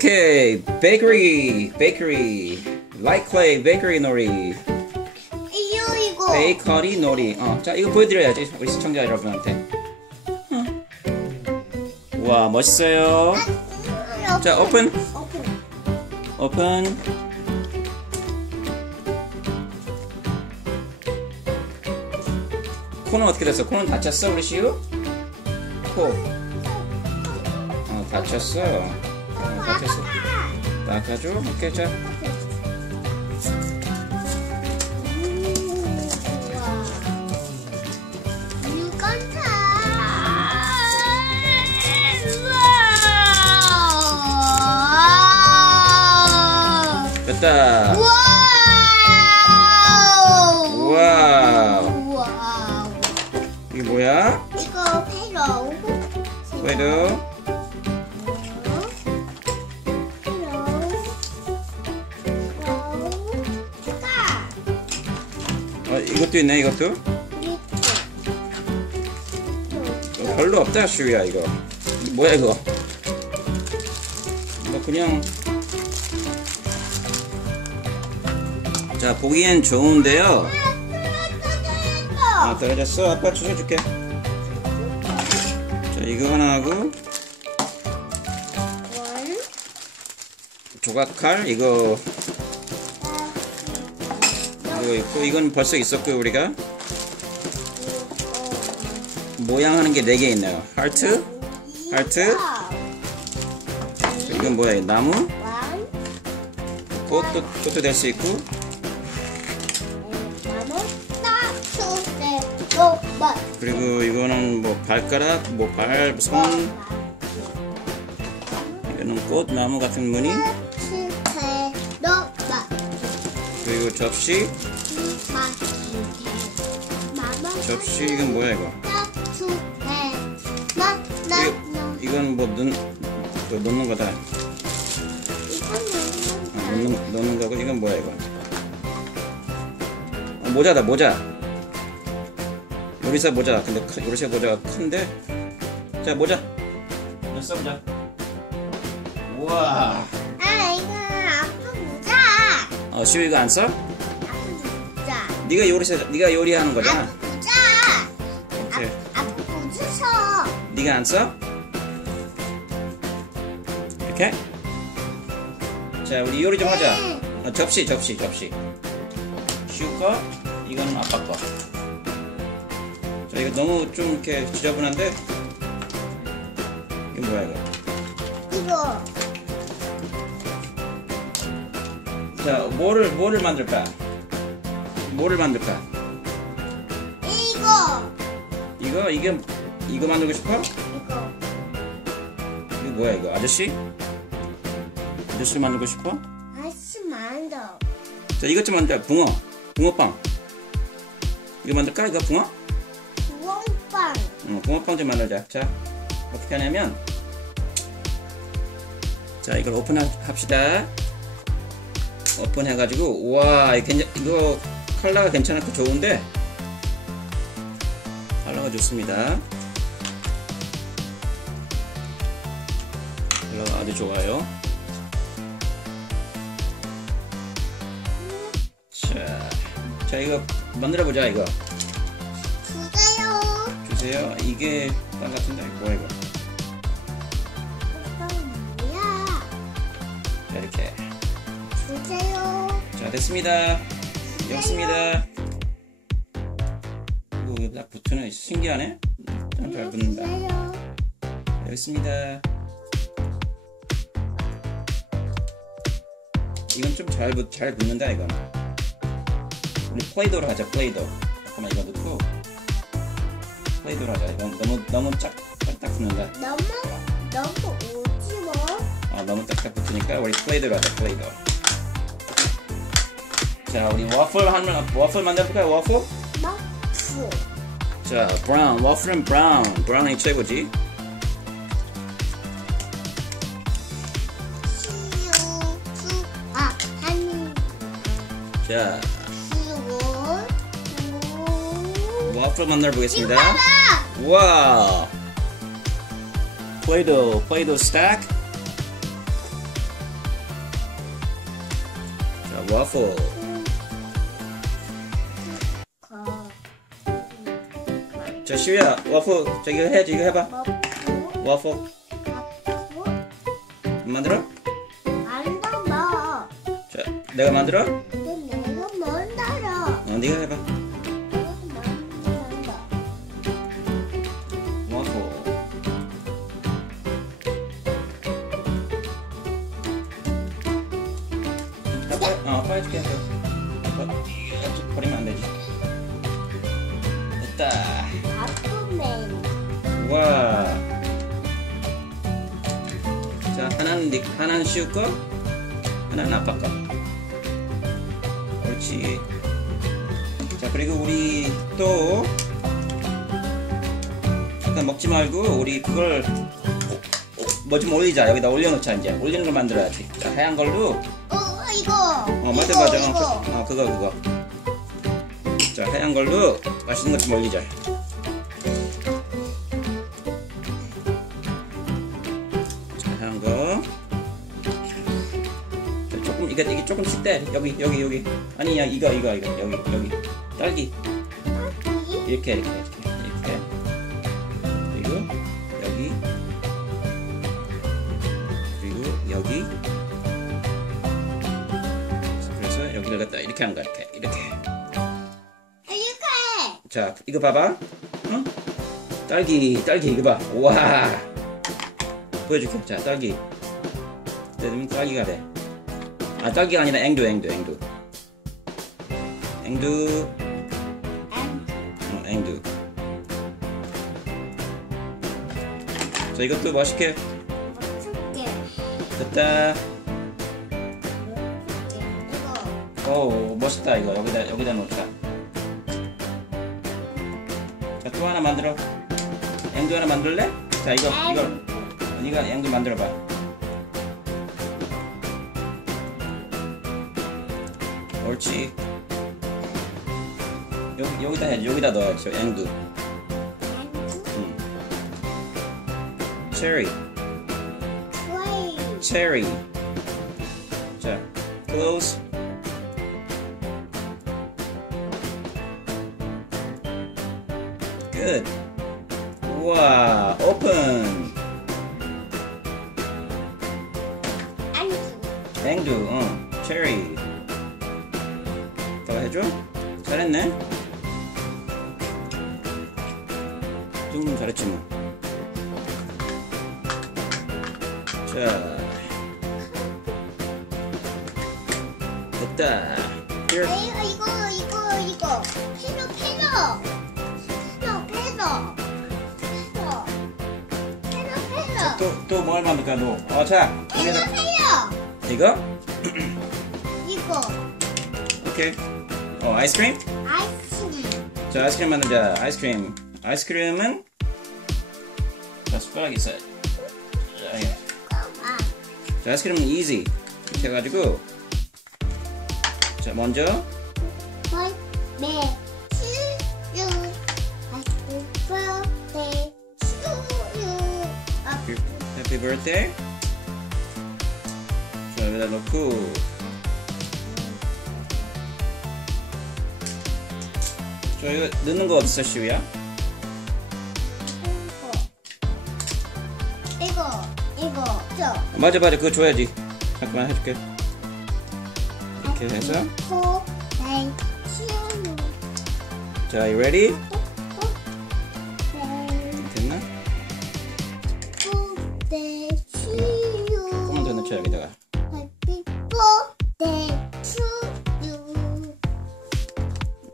오케이 베이커리 베이커리 라이트 클레이 베이커리 놀이 이거 이거. 베이커리 놀이 어, 자 이거 보여드려야지 우리 시청자 여러분한테 어. 와 멋있어요 자 오픈 오픈. 오픈 코는 어떻게 됐어? 코는 다쳤어 우리 시우? 코 어, 다쳤어 어, 다쳤어 닦아줘 오케이 자 됐다 와우 이게 뭐야? 이거 페로. 왜도 이것도 있네 이것도? 어, 별로 없다 슈야 이거. 이거 뭐야 이거? 뭐 그냥. 자 보기엔 좋은데요? 아 떨어졌어. 아빠 주워줄게. 자 이거 하나 하고. 조각칼 이거 이거 있고 이건 벌써 있었고 우리가. 모양 하는 게네개 있네요. 하트 하트. 이건 뭐야 이 나무? 꽃도 꽃도 될 수 있고. 그리고 이거는 뭐 발가락 뭐발 손. 이거는 꽃 나무 같은 무늬. 그리고 접시 접시 이건 뭐야 이거? 이거, 이건 뭐 넣, 뭐 넣는 거다. 아, 넣는, 넣는 거고 이건 뭐야 이거? 아, 모자다 모자. 요리사 모자. 근데 크- 요리사 모자가 큰데? 자 모자. 이거 써보자. 우와 어 시우 이거 안 써? 네가 요리사 네가 요리하는 거잖아 오케이 네가 안 써? 이렇게? 자 우리 요리 좀 하자. 어, 접시 접시 접시. 시우 거? 이거는 아빠 거. 자, 이거 너무 좀 이렇게 지저분한데? 이거 뭐야 이거? 이거. 자 뭐를 뭐를 만들까 뭐를 만들까? 이거. 이거? 이게 이거 만들고 싶어? 이거. 이거 뭐야 이거? 아저씨? 아저씨 만들고 싶어? 아씨 만져 자 이것 좀 만들자 붕어. 붕어빵. 이거 만들까? 이거 붕어? 구멍빵. 응, 붕어빵 좀 만들자. 자 어떻게 하냐면 자 이걸 오픈합시다. 오픈해가지고 우와 이거, 컬러가 괜찮고 좋은데 컬러가 좋습니다. 컬러가 아주 좋아요. 자, 자 이거 만들어보자 이거. 주세요. 주세요. 이게 빵 같은데 뭐야 이거? 뭐야? 자 이렇게. 주세요. 자 됐습니다 있습니다. 이거 딱 붙으네 신기하네? 음, 잘 붙는다. 여기 있습니다. 이건 좀 잘 잘 붙는다 이건 우리 플레이도로 하자 플레이도 잠깐만 이거 넣고. 플레이도로 하자 이건. 너무 너무 짝 딱딱 붙는다. 너무 너무 오지워 아 너무 딱딱 붙으니까 우리 플레이도로 하자 플레이도 자 우리 와플 하면 와플 만들어 볼까요 와플? 마프 자, 브라운, 와플은 브라운. 브라운이 최고지. 시우 수아 하니 자, 시우 와플 만들어 보겠습니다. 봐봐 와! 플레이도, 플레이도 스택. 와플. 자, 시우야, 와플. 저기 해, 저기 해봐. 와플. 먹고 만들어? 안 담아. 자, 내가 만들어? 내가 만들어. 어, 네가 해봐. 내가 만들어. 와플. 자, 빨리, 어. 하나는 시우 거, 하나는 아빠 거. 옳지. 자, 그리고 우리 또 잠깐 먹지 말고 우리 그걸 뭐 좀 올리자. 여기다 올려놓자 이제. 올리는 걸 만들어야지. 자, 하얀 걸로. 어 이거. 어, 맞아, 이거, 맞아. 이거. 어, 그, 어, 그거, 그거. 자, 하얀 걸로 맛있는 것 좀 올리자. 자, 자, 조금, 이게, 조금씩 떼. 여기, 여기, 여기. 아니야, 이거, 이거, 이거. 여기, 여기. 딸기. 이 이렇게, 이렇게, 이렇게. 이렇게. 그리고, 여기. 그리고, 여기. 그래서 여기를 갖다 이렇게 한 거야, 이렇게. 이렇게. 이렇게. 자, 이거 봐봐. 어? 딸기, 딸기, 이거 봐. 와. 보여줄게. 자, 딸기. 되면 딸기가 돼. 아, 딸기가 아니라 앵두, 앵두, 앵두. 앵두, 어, 앵두. 자, 이것도 맛있게 어떻게? 됐다. 오, 멋있다, 이거. 여기다, 여기다 놓자. 자, 또 하나 만들어. 앵두 하나 만들래? 자, 이거, 이거. 네가 앵두 만들어봐. 옳지. 여기, 여기다 해야지. 여기다 넣어야지. 저 앵두. 응. 체리. 트레이. 체리. 자, close. Good. 와, open. 안주. 앵두, 어, 체리. 더 해줘? 잘했네. 이 정도면 잘했지 뭐. 자, 됐다. 아, 이거 이거 이거 이거 페로 페로 페로 페로 페로 페로 페로 또, 또 뭘 만들까, 너? 어, 자, 이거 여기다. 페로 이거? 이거 오케이. 어, 아이스크림? 아이스크림 자, 아이스크림 만들자. 아이스크림. 아이스크림은? 자, 숟가락 있어야 자, 예. 아 자, 아이스크림은 easy. 이렇게 해가지고. 자, 먼저. 헐, 네, 슈유, 하트 버스데이, 슈유, 아, Happy birthday. 자, 여기다 넣고. 저 이거 넣는 거 어딨어, 시우야? 이거, 이거, 저, 맞아, 맞아. 그거 줘야지. 잠깐만 해줄게. 이렇게 해서. 코, 네, 슈유, 자, you ready? 네, 됐나? 코, 네, 슈유, 조금만 더 넣자, 여기다가. 해피 버스데이, 슈유,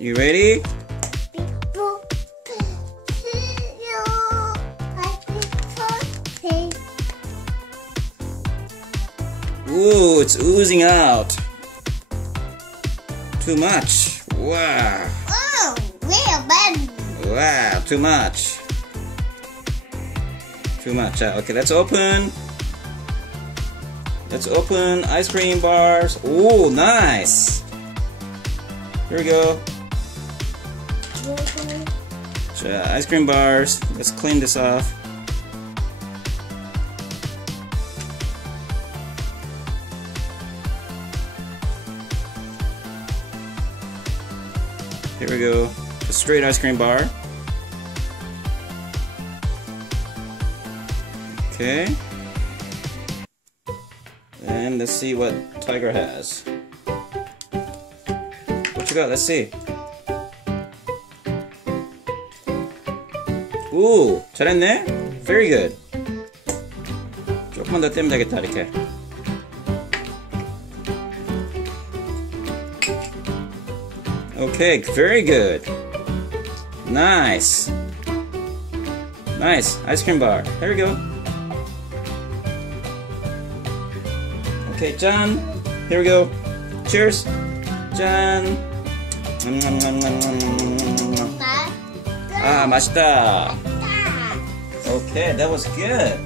You ready? Ooh, it's oozing out. Too much. Wow. Oh, where man? Wow, too much. Too much. Uh, Okay, let's open. Let's open ice cream bars. Oh, nice. Here we go. So, ice cream bars. Let's clean this off. Here we go. The straight ice cream bar. Okay. And let's see what Tiger has. What you got? Let's see. 오, 잘했네. Very good. 조금만 더 떼면 되겠다, 이렇게. Okay, very good. Nice. Nice. Ice cream bar. Here we go. Okay, John. Here we go. Cheers. John. 나 아, 맛있다. 딱. Okay, that was good.